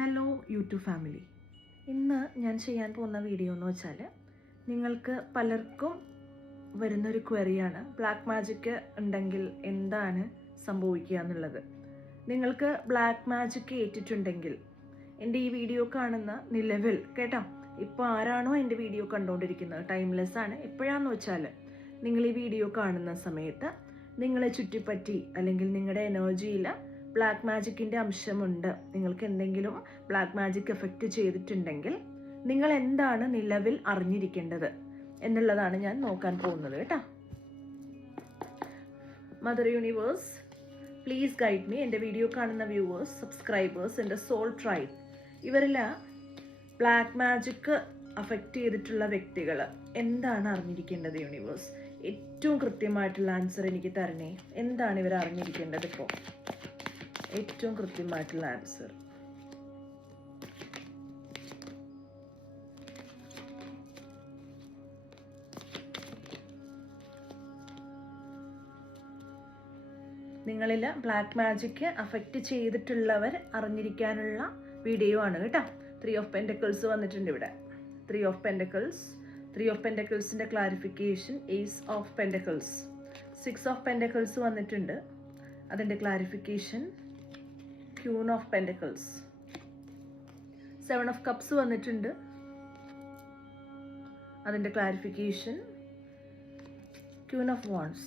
Hello YouTube family. ഇന്ന് ഞാൻ ചെയ്യാൻ പോകുന്ന വീഡിയോ എന്ന് വെച്ചാൽ നിങ്ങൾക്ക് പലർക്കും വരുന്നൊരു ക്വറിയാണ് ബ്ലാക്ക് മാജിക് ഉണ്ടെങ്കിൽ എന്താണ് സംഭവിക്കുക എന്നുള്ളത്. നിങ്ങൾക്ക് ബ്ലാക്ക് മാജിക് ഏറ്റിട്ടുണ്ടെങ്കിൽ എൻ്റെ ഈ വീഡിയോ കാണുന്ന നിലവിൽ കേട്ടോ, ഇപ്പോൾ ആരാണോ എൻ്റെ വീഡിയോ കണ്ടുകൊണ്ടിരിക്കുന്നത് ടൈംലെസ് ആണ്. എപ്പോഴാന്ന് വെച്ചാൽ നിങ്ങൾ ഈ വീഡിയോ കാണുന്ന സമയത്ത് നിങ്ങളെ ചുറ്റിപ്പറ്റി അല്ലെങ്കിൽ നിങ്ങളുടെ എനർജിയിൽ ബ്ലാക്ക് മാജിക്കിൻ്റെ അംശമുണ്ട്, നിങ്ങൾക്ക് എന്തെങ്കിലും ബ്ലാക്ക് മാജിക് എഫക്റ്റ് ചെയ്തിട്ടുണ്ടെങ്കിൽ നിങ്ങൾ എന്താണ് നിലവിൽ അറിഞ്ഞിരിക്കേണ്ടത് എന്നുള്ളതാണ് ഞാൻ നോക്കാൻ പോകുന്നത് കേട്ടോ. Mother universe, please guide me. എൻ്റെ വീഡിയോ കാണുന്ന വ്യൂവേഴ്സ്, സബ്സ്ക്രൈബേഴ്സ്, എൻ്റെ സോൾ ട്രൈബ്, ഇവരിൽ ബ്ലാക്ക് മാജിക് അഫക്റ്റ് ചെയ്തിട്ടുള്ള വ്യക്തികൾ എന്താണ് അറിഞ്ഞിരിക്കേണ്ടത്? യൂണിവേഴ്സ് ഏറ്റവും കൃത്യമായിട്ടുള്ള ആൻസർ എനിക്ക് തരണേ. എന്താണ് ഇവർ അറിഞ്ഞിരിക്കേണ്ടത്? ഇപ്പോൾ ഏറ്റവും കൃത്യമായിട്ടുള്ള ആൻസർ. നിങ്ങളിൽ ബ്ലാക്ക് മാജിക് അഫക്റ്റ് ചെയ്തിട്ടുള്ളവർ അറിഞ്ഞിരിക്കാനുള്ള വീഡിയോ ആണ് കേട്ടോ. 3 ഓഫ് പെൻറ്റക്കിൾസ് വന്നിട്ടുണ്ട് ഇവിടെ. 3 ഓഫ് പെൻറ്റക്കിൾസ്, 3 ഓഫ് പെൻറ്റക്കിൾസിൻ്റെ clarification, ace of pentacles, 6 of pentacles വന്നിട്ടുണ്ട്, അതിൻ്റെ clarification, queen of pentacles, 7 of cups വന്നിട്ടുണ്ട്, അതിൻ്റെ clarification, queen of wands,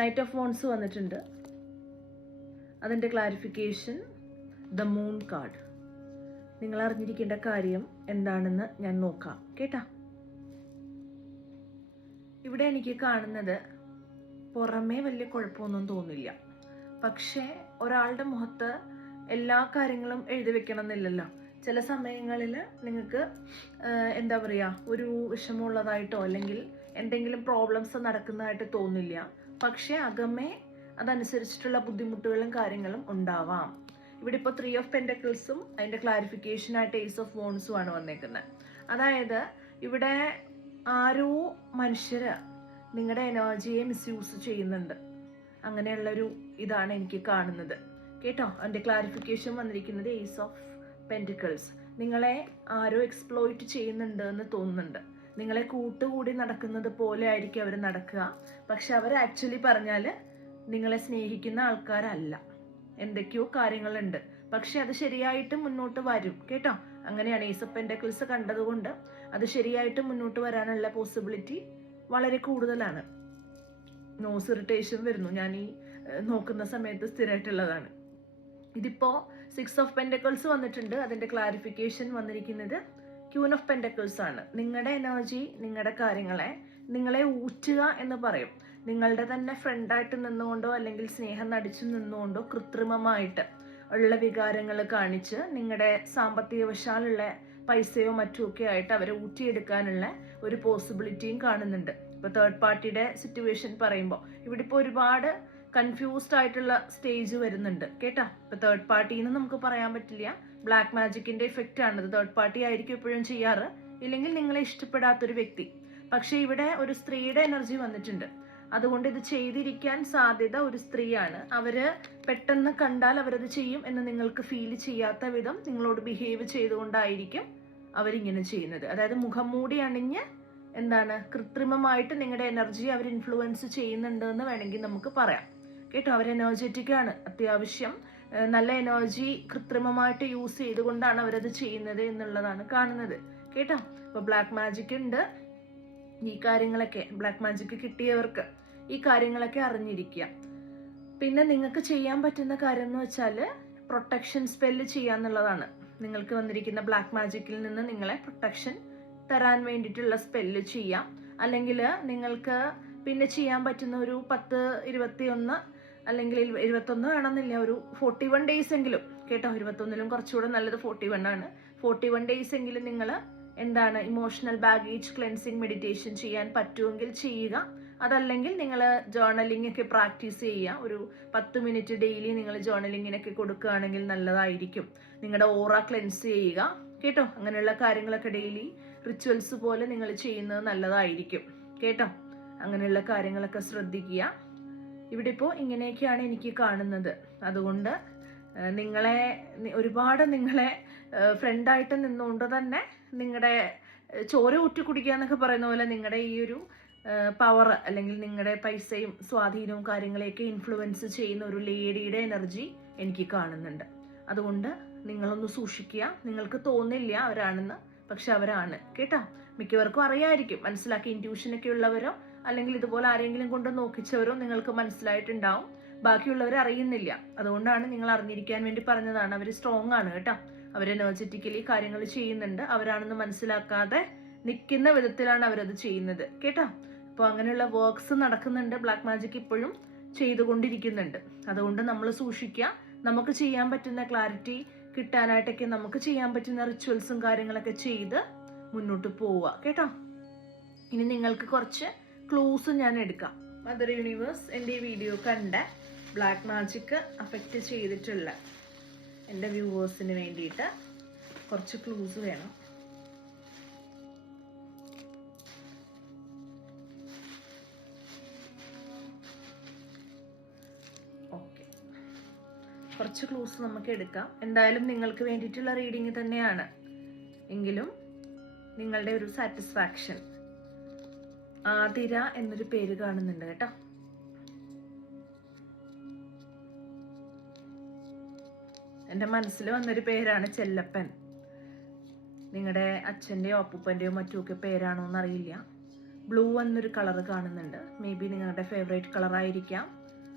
knight of wands വന്നിട്ടുണ്ട്, അതിൻ്റെ ക്ലാരിഫിക്കേഷൻ, ദ മൂൺ കാർഡ്. നിങ്ങൾ അറിഞ്ഞിരിക്കേണ്ട കാര്യം എന്താണെന്ന് ഞാൻ നോക്കാം കേട്ടാ. ഇവിടെ എനിക്ക് കാണുന്നത് പുറമേ വലിയ കുഴപ്പമൊന്നും തോന്നില്ല, പക്ഷേ ഒരാളുടെ മുഖത്ത് എല്ലാ കാര്യങ്ങളും എഴുതി വെക്കണം എന്നില്ലല്ലോ. ചില സമയങ്ങളിൽ നിങ്ങൾക്ക് എന്താ പറയുക, ഒരു വിഷമമുള്ളതായിട്ടോ അല്ലെങ്കിൽ എന്തെങ്കിലും പ്രോബ്ലംസ് നടക്കുന്നതായിട്ട് തോന്നില്ല, പക്ഷേ അകമേ അതനുസരിച്ചിട്ടുള്ള ബുദ്ധിമുട്ടുകളും കാര്യങ്ങളും ഉണ്ടാവാം. ഇവിടെ ഇപ്പോൾ 3 ഓഫ് പെൻറ്റക്കിൾസും അതിൻ്റെ ക്ലാരിഫിക്കേഷനായിട്ട് ഏസ് ഓഫ് വോൺസും ആണ് വന്നേക്കുന്നത്. അതായത് ഇവിടെ ആരോ മനുഷ്യർ നിങ്ങളുടെ എനർജിയെ മിസ്യൂസ് ചെയ്യുന്നുണ്ട്, അങ്ങനെയുള്ളൊരു ഇതാണ് എനിക്ക് കാണുന്നത് കേട്ടോ. അതിൻ്റെ ക്ലാരിഫിക്കേഷൻ വന്നിരിക്കുന്നത് ഏസ് ഓഫ് പെൻറ്റിക്കിൾസ്. നിങ്ങളെ ആരോ എക്സ്പ്ലോയിറ്റ് ചെയ്യുന്നുണ്ട് എന്ന് തോന്നുന്നുണ്ട്. നിങ്ങളെ കൂട്ടുകൂടി നടക്കുന്നത് പോലെ ആയിരിക്കും അവർ നടക്കുക, പക്ഷെ അവർ ആക്ച്വലി പറഞ്ഞാൽ നിങ്ങളെ സ്നേഹിക്കുന്ന ആൾക്കാരല്ല. എന്തൊക്കെയോ കാര്യങ്ങളുണ്ട്, പക്ഷെ അത് ശരിയായിട്ട് മുന്നോട്ട് വരും കേട്ടോ. അങ്ങനെയാണ് ഏസ് ഓഫ് പെൻറ്റക്കിൾസ് കണ്ടതുകൊണ്ട് അത് ശരിയായിട്ട് മുന്നോട്ട് വരാനുള്ള പോസിബിലിറ്റി വളരെ കൂടുതലാണ്. നോസ് ഇറിറ്റേഷൻ വരുന്നു ഞാൻ ഈ നോക്കുന്ന സമയത്ത് സ്ഥിരമായിട്ടുള്ളതാണ്. ഇതിപ്പോൾ 6 ഓഫ് പെൻറ്റക്കിൾസ് വന്നിട്ടുണ്ട്, അതിൻ്റെ ക്ലാരിഫിക്കേഷൻ വന്നിരിക്കുന്നത് ക്യൂൻ ഓഫ് പെൻറ്റക്കിൾസ് ആണ്. നിങ്ങളുടെ എനർജി, നിങ്ങളുടെ കാര്യങ്ങളെ നിങ്ങളെ ഊറ്റുക എന്ന് പറയും. നിങ്ങളുടെ തന്നെ ഫ്രണ്ടായിട്ട് നിന്നുകൊണ്ടോ അല്ലെങ്കിൽ സ്നേഹം നടിച്ചു നിന്നുകൊണ്ടോ കൃത്രിമമായിട്ട് ഉള്ള വികാരങ്ങൾ കാണിച്ച് നിങ്ങളുടെ സാമ്പത്തിക വശാലുള്ള പൈസയോ മറ്റുമൊക്കെ ആയിട്ട് അവരെ ഊറ്റിയെടുക്കാനുള്ള ഒരു പോസിബിലിറ്റിയും കാണുന്നുണ്ട്. ഇപ്പോൾ തേർഡ് പാർട്ടിയുടെ സിറ്റുവേഷൻ പറയുമ്പോൾ ഇവിടെ ഇപ്പോൾ ഒരുപാട് കൺഫ്യൂസ്ഡ് ആയിട്ടുള്ള സ്റ്റേജ് വരുന്നുണ്ട് കേട്ടോ. ഇപ്പോൾ തേർഡ് പാർട്ടിന്ന് നമുക്ക് പറയാൻ പറ്റില്ല, ബ്ലാക്ക് മാജിക്കിന്റെ എഫക്റ്റ് ആണത്. തേർഡ് പാർട്ടി ആയിരിക്കും എപ്പോഴും ചെയ്യാറ്, ഇല്ലെങ്കിൽ നിങ്ങളെ ഇഷ്ടപ്പെടാത്തൊരു വ്യക്തി. പക്ഷെ ഇവിടെ ഒരു സ്ത്രീയുടെ എനർജി വന്നിട്ടുണ്ട്, അതുകൊണ്ട് ഇത് ചെയ്തിരിക്കാൻ സാധ്യത ഒരു സ്ത്രീയാണ്. അവര് പെട്ടെന്ന് കണ്ടാൽ അവരത് ചെയ്യും എന്ന് നിങ്ങൾക്ക് ഫീൽ ചെയ്യാത്ത വിധം നിങ്ങളോട് ബിഹേവ് ചെയ്തുകൊണ്ടായിരിക്കും അവരിങ്ങനെ ചെയ്യുന്നത്. അതായത് മുഖം മൂടി അണിഞ്ഞ് എന്താണ് കൃത്രിമമായിട്ട് നിങ്ങളുടെ എനർജി അവർ ഇൻഫ്ലുവൻസ് ചെയ്യുന്നുണ്ട് എന്ന് വേണമെങ്കിൽ നമുക്ക് പറയാം കേട്ടോ. അവർ എനർജറ്റിക് ആണ്, അത്യാവശ്യം നല്ല എനർജി കൃത്രിമമായിട്ട് യൂസ് ചെയ്തുകൊണ്ടാണ് അവരത് ചെയ്യുന്നത് എന്നുള്ളതാണ് കാണുന്നത് കേട്ടോ. ഇപ്പോൾ ബ്ലാക്ക് മാജിക് ഉണ്ട്, ഈ കാര്യങ്ങളൊക്കെ ബ്ലാക്ക് മാജിക് കിട്ടിയവർക്ക് ഈ കാര്യങ്ങളൊക്കെ അറിഞ്ഞിരിക്കുക. പിന്നെ നിങ്ങൾക്ക് ചെയ്യാൻ പറ്റുന്ന കാര്യം എന്ന് വെച്ചാൽ പ്രൊട്ടക്ഷൻ സ്പെല്ല് ചെയ്യാന്നുള്ളതാണ്. നിങ്ങൾക്ക് വന്നിരിക്കുന്ന ബ്ലാക്ക് മാജിക്കിൽ നിന്ന് നിങ്ങളെ പ്രൊട്ടക്ഷൻ തരാൻ വേണ്ടിയിട്ടുള്ള സ്പെല്ല് ചെയ്യാം. അല്ലെങ്കിൽ നിങ്ങൾക്ക് പിന്നെ ചെയ്യാൻ പറ്റുന്ന ഒരു 10, 21 അല്ലെങ്കിൽ 21 വേണമെന്നില്ല, ഒരു 41 ഡേയ്സ് എങ്കിലും കേട്ടോ. 21ലും കുറച്ചുകൂടെ നല്ലത് 41 ആണ്. 41 ഡേയ്സ് എങ്കിലും നിങ്ങൾ എന്താണ് ഇമോഷണൽ ബാഗേജ് ക്ലെൻസിങ് മെഡിറ്റേഷൻ ചെയ്യാൻ പറ്റുമെങ്കിൽ ചെയ്യുക. അതല്ലെങ്കിൽ നിങ്ങൾ ജേർണലിംഗ് ഒക്കെ പ്രാക്ടീസ് ചെയ്യുക. ഒരു 10 മിനിറ്റ് ഡെയിലി നിങ്ങൾ ജേർണലിങ്ങിനൊക്കെ കൊടുക്കുകയാണെങ്കിൽ നല്ലതായിരിക്കും. നിങ്ങളുടെ ഓറ ക്ലെൻസ് ചെയ്യുക കേട്ടോ. അങ്ങനെയുള്ള കാര്യങ്ങളൊക്കെ ഡെയിലി റിച്വൽസ് പോലെ നിങ്ങൾ ചെയ്യുന്നത് നല്ലതായിരിക്കും കേട്ടോ. അങ്ങനെയുള്ള കാര്യങ്ങളൊക്കെ ശ്രദ്ധിക്കുക. ഇവിടെ ഇപ്പോൾ ഇങ്ങനെയൊക്കെയാണ് എനിക്ക് കാണുന്നത്. അതുകൊണ്ട് ഒരുപാട് നിങ്ങളെ ഫ്രണ്ടായിട്ട് നിന്നുകൊണ്ട് തന്നെ നിങ്ങളുടെ ചോര ഊറ്റി കുടിക്കുക എന്നൊക്കെ പറയുന്ന പോലെ നിങ്ങളുടെ ഈ ഒരു പവർ അല്ലെങ്കിൽ നിങ്ങളുടെ പൈസയും സ്വാധീനവും കാര്യങ്ങളെയൊക്കെ ഇൻഫ്ലുവൻസ് ചെയ്യുന്ന ഒരു ലേഡിയുടെ എനർജി എനിക്ക് കാണുന്നുണ്ട്. അതുകൊണ്ട് നിങ്ങളൊന്ന് സൂക്ഷിക്കുക. നിങ്ങൾക്ക് തോന്നില്ല അവരാണെന്ന്, പക്ഷെ അവരാണ് കേട്ടോ. മിക്കവർക്കും അറിയായിരിക്കും, മനസ്സിലാക്കി. ഇൻറ്റ്യൂഷനൊക്കെ ഉള്ളവരോ അല്ലെങ്കിൽ ഇതുപോലെ ആരെങ്കിലും കൊണ്ട് നോക്കിച്ചവരോ നിങ്ങൾക്ക് മനസ്സിലായിട്ടുണ്ടാവും. ബാക്കിയുള്ളവരെ അറിയുന്നില്ല. അതുകൊണ്ടാണ് നിങ്ങൾ അറിഞ്ഞിരിക്കാൻ വേണ്ടി പറഞ്ഞതാണ്. അവർ സ്ട്രോങ് ആണ് കേട്ടോ. അവർ എനർജറ്റിക്കലി കാര്യങ്ങൾ ചെയ്യുന്നുണ്ട്. അവരാണെന്ന് മനസ്സിലാക്കാതെ നിൽക്കുന്ന വിധത്തിലാണ് അവരത് ചെയ്യുന്നത് കേട്ടോ. അപ്പോൾ അങ്ങനെയുള്ള വർക്ക്സ് നടക്കുന്നുണ്ട്. ബ്ലാക്ക് മാജിക് ഇപ്പോഴും ചെയ്തുകൊണ്ടിരിക്കുന്നുണ്ട്. അതുകൊണ്ട് നമ്മൾ സൂക്ഷിക്കുക. നമുക്ക് ചെയ്യാൻ പറ്റുന്ന ക്ലാരിറ്റി കിട്ടാനായിട്ടൊക്കെ നമുക്ക് ചെയ്യാൻ പറ്റുന്ന റിച്വൽസും കാര്യങ്ങളൊക്കെ ചെയ്ത് മുന്നോട്ട് പോവുക കേട്ടോ. ഇനി നിങ്ങൾക്ക് കുറച്ച് ക്ലൂസ് ഞാൻ എടുക്കാം. മദർ യൂണിവേഴ്സ് എൻ്റെ ഈ വീഡിയോ കണ്ട ബ്ലാക്ക് മാജിക് അഫക്റ്റ് ചെയ്തിട്ടുള്ള എൻ്റെ വ്യൂവേഴ്സിന് വേണ്ടിയിട്ട് കുറച്ച് ക്ലൂസ് വേണം. ഓക്കെ, കുറച്ച് ക്ലൂസ് നമുക്ക് എടുക്കാം. എന്തായാലും നിങ്ങൾക്ക് വേണ്ടിയിട്ടുള്ള റീഡിങ് തന്നെയാണ്, എങ്കിലും നിങ്ങളുടെ ഒരു സാറ്റിസ്ഫാക്ഷൻ. ആതിര എന്നൊരു പേര് കാണുന്നുണ്ട് കേട്ടോ. എൻ്റെ മനസ്സിൽ വന്നൊരു പേരാണ് ചെല്ലപ്പൻ. നിങ്ങളുടെ അച്ഛൻ്റെയോ അപ്പൂപ്പൻ്റെയോ മറ്റുമൊക്കെ പേരാണോ എന്നറിയില്ല. ബ്ലൂ എന്നൊരു കളർ കാണുന്നുണ്ട്. മേ ബി നിങ്ങളുടെ ഫേവറേറ്റ് കളറായിരിക്കാം,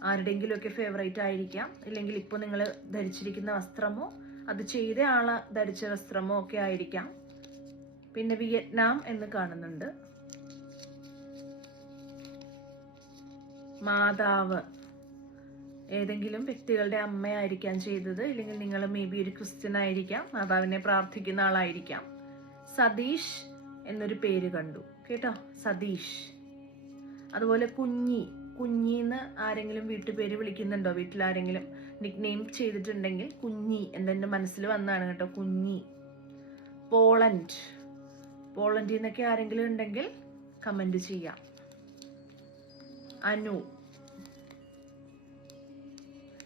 ആരുടെയെങ്കിലുമൊക്കെ ഫേവറേറ്റ് ആയിരിക്കാം. ഇല്ലെങ്കിൽ ഇപ്പോൾ നിങ്ങൾ ധരിച്ചിരിക്കുന്ന വസ്ത്രമോ അത് ചെയ്ത ആള് ധരിച്ച വസ്ത്രമോ ഒക്കെ ആയിരിക്കാം. പിന്നെ വിയറ്റ്നാം എന്ന് കാണുന്നുണ്ട്. മാതാവ് ഏതെങ്കിലും വ്യക്തികളുടെ അമ്മയായിരിക്കാം ചെയ്തത്, ഇല്ലെങ്കിൽ നിങ്ങൾ മേ ബി ഒരു ക്രിസ്ത്യൻ ആയിരിക്കാം, മാതാവിനെ പ്രാർത്ഥിക്കുന്ന ആളായിരിക്കാം. സതീഷ് എന്നൊരു പേര് കണ്ടു കേട്ടോ, സതീഷ്. അതുപോലെ കുഞ്ഞിന്ന് ആരെങ്കിലും വീട്ടുപേര് വിളിക്കുന്നുണ്ടോ? വീട്ടിൽ ആരെങ്കിലും നിക് നെയിം ചെയ്തിട്ടുണ്ടെങ്കിൽ കുഞ്ഞി എന്റെ മനസ്സിൽ വന്നാണ് കേട്ടോ, കുഞ്ഞി. പോളണ്ടിൽ നിന്നൊക്കെ ആരെങ്കിലും ഉണ്ടെങ്കിൽ കമന്റ് ചെയ്യാം. അനു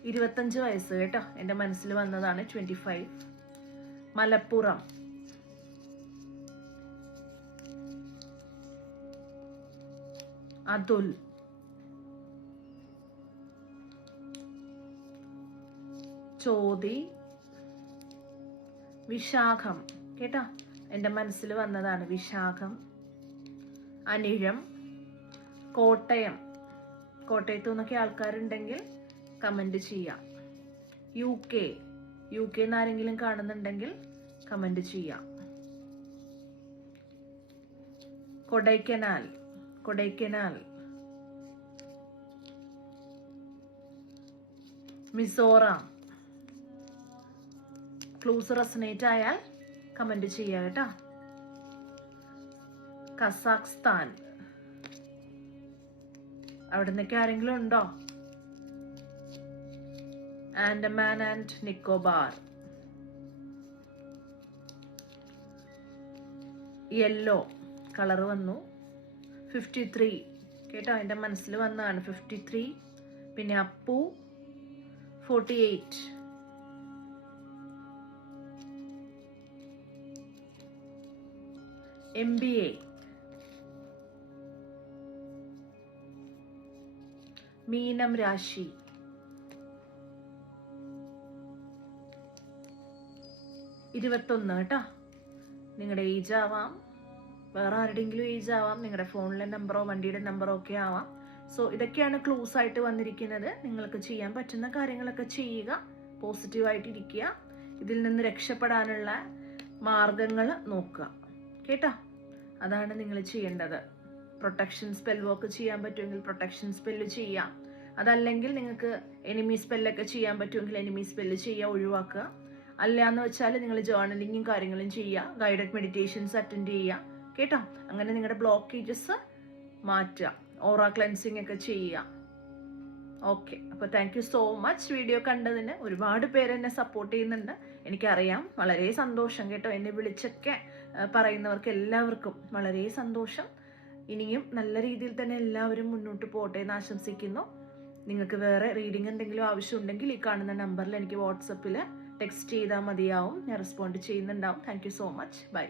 25 വയസ്സ് കേട്ടോ, എൻ്റെ മനസ്സിൽ വന്നതാണ് 25. മലപ്പുറം. അതുൽ. ചോതി. വിശാഖം കേട്ടോ, എൻ്റെ മനസ്സിൽ വന്നതാണ് വിശാഖം. അനിഴം. കോട്ടയത്തു നിന്നൊക്കെ ആൾക്കാരുണ്ടെങ്കിൽ കമന്റ് ചെയ്യാം. യു കെ ആരെങ്കിലും കാണുന്നുണ്ടെങ്കിൽ കമന്റ് ചെയ്യാം. കൊടൈക്കനാൽ. മിസോറാം. ക്ലൂസ് റെസനേറ്റ് ആയാൽ കമന്റ് ചെയ്യാം കേട്ടോ. കസാഖ്സ്ഥാൻ. അവിടെ നിന്നൊക്കെ ആരെങ്കിലും ഉണ്ടോ? Andaman and Nicobar. Yellow colour വന്നു. 53 കേട്ടോ, എൻ്റെ മനസ്സിൽ വന്നതാണ് 53. പിന്നെ അപ്പു 48. MBA. മീനം രാശി. കേട്ടോ. നിങ്ങളുടെ ഏജ് ആവാം, വേറെ ആരുടെയെങ്കിലും ഏജ് ആവാം, നിങ്ങളുടെ ഫോണിലെ നമ്പറോ വണ്ടിയുടെ നമ്പറോ ഒക്കെ ആവാം. സോ ഇതൊക്കെയാണ് ക്ലൂസ് ആയിട്ട് വന്നിരിക്കുന്നത്. നിങ്ങൾക്ക് ചെയ്യാൻ പറ്റുന്ന കാര്യങ്ങളൊക്കെ ചെയ്യുക, പോസിറ്റീവായിട്ടിരിക്കുക, ഇതിൽ നിന്ന് രക്ഷപ്പെടാനുള്ള മാർഗങ്ങൾ നോക്കുക കേട്ടോ. അതാണ് നിങ്ങൾ ചെയ്യേണ്ടത്. പ്രൊട്ടക്ഷൻ സ്പെൽ വർക്ക് ചെയ്യാൻ പറ്റുമെങ്കിൽ പ്രൊട്ടക്ഷൻ സ്പെല്ല് ചെയ്യാം. അതല്ലെങ്കിൽ നിങ്ങൾക്ക് എനിമി സ്പെല്ലൊക്കെ ചെയ്യാൻ പറ്റുമെങ്കിൽ എനിമി സ്പെല്ല് ചെയ്യുക, ഒഴിവാക്കുക. അല്ല എന്ന് വെച്ചാൽ നിങ്ങൾ ജേർണലിങ്ങും കാര്യങ്ങളും ചെയ്യുക, ഗൈഡഡ് മെഡിറ്റേഷൻസ് അറ്റൻഡ് ചെയ്യുക കേട്ടോ. അങ്ങനെ നിങ്ങളുടെ ബ്ലോക്കേജസ് മാറ്റുക, ഓറ ക്ലെൻസിങ് ഒക്കെ ചെയ്യുക. ഓക്കെ, അപ്പോൾ thank you so much. Video കണ്ടതിന് ഒരുപാട് പേര് എന്നെ സപ്പോർട്ട് ചെയ്യുന്നുണ്ട്, എനിക്കറിയാം. വളരെ സന്തോഷം കേട്ടോ. എന്നെ വിളിച്ചൊക്കെ പറയുന്നവർക്ക് എല്ലാവർക്കും വളരെ സന്തോഷം. ഇനിയും നല്ല രീതിയിൽ തന്നെ എല്ലാവരും മുന്നോട്ട് പോട്ടെ എന്ന് ആശംസിക്കുന്നു. നിങ്ങൾക്ക് വേറെ റീഡിംഗ് എന്തെങ്കിലും ആവശ്യമുണ്ടെങ്കിൽ ഈ കാണുന്ന നമ്പറിൽ എനിക്ക് വാട്സപ്പിൽ ടെക്സ്റ്റ് ചെയ്താൽ മതിയാവും. ഞാൻ റെസ്പോണ്ട് ചെയ്യുന്നുണ്ടാവും. Thank you so much. By.